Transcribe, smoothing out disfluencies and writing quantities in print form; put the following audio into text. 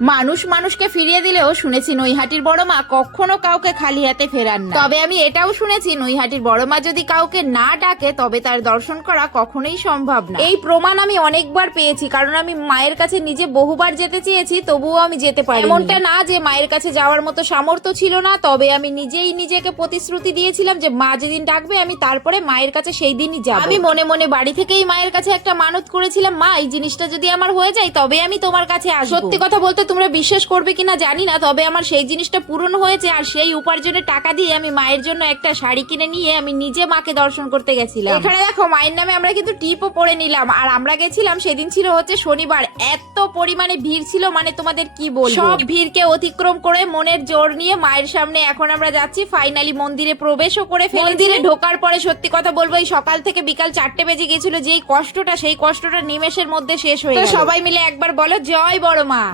মানুষ মানুষকে ফিরিয়ে দিলেও শুনেছি নৈহাটির বড় মা কখনো কাউকে খালি হাতে ফেরান না। তবে আমি এটাও শুনেছি নৈহাটির বড় মা যদি কাউকে না ডাকে তবে তার দর্শন করা কখনোই সম্ভব না। এই প্রমাণ আমি অনেকবার পেয়েছি, কারণ আমি মায়ের কাছে নিজে বহুবার যেতে চেয়েছি, তবুও আমি যেতে পারি। এমনটা না যে মায়ের কাছে যাওয়ার মতো সামর্থ্য ছিল না, তবে আমি নিজেই নিজেকে প্রতিশ্রুতি দিয়েছিলাম যে মা যেদিন ডাকবে আমি তারপরে মায়ের কাছে সেই দিনই যাব। আমি মনে মনে বাড়ি থেকেই মায়ের কাছে একটা মানত করেছিলাম, মা এই জিনিসটা যদি আমার হয়ে যায় তবে আমি তোমার কাছে আসবো। সত্যি কথা বলতে তোমরা বিশ্বাস করবে কিনা জানি না, তবে আমার সেই জিনিসটা পূরণ হয়েছে। আর সেই উপার্জনের টাকা দিয়ে আমি মায়ের জন্য একটা শাড়ি কিনে নিয়ে আমি নিজে মাকে দর্শন করতে গেছিলাম। এখানে দেখো মায়ের নামে আমরা কিন্তু টিপও পরে নিলাম। আর আমরা গেছিলাম সেদিন ছিল হচ্ছে শনিবার। এত পরিমাণে ভিড় ছিল মানে তোমাদের কি বলবো। সব ভিড়কে অতিক্রম করে মনের জোর নিয়ে মায়ের সামনে এখন আমরা যাচ্ছি। ফাইনালি মন্দিরে প্রবেশও করে ফেলেছি। মন্দিরে ঢোকার পরে সত্যি কথা বলবো এই সকাল থেকে বিকাল 4টে বেজে গেছিল, যেই কষ্টটা সেই কষ্টটা নিমেষের মধ্যে শেষ হয়ে গেল। সবাই মিলে একবার বলো জয় বড় মা।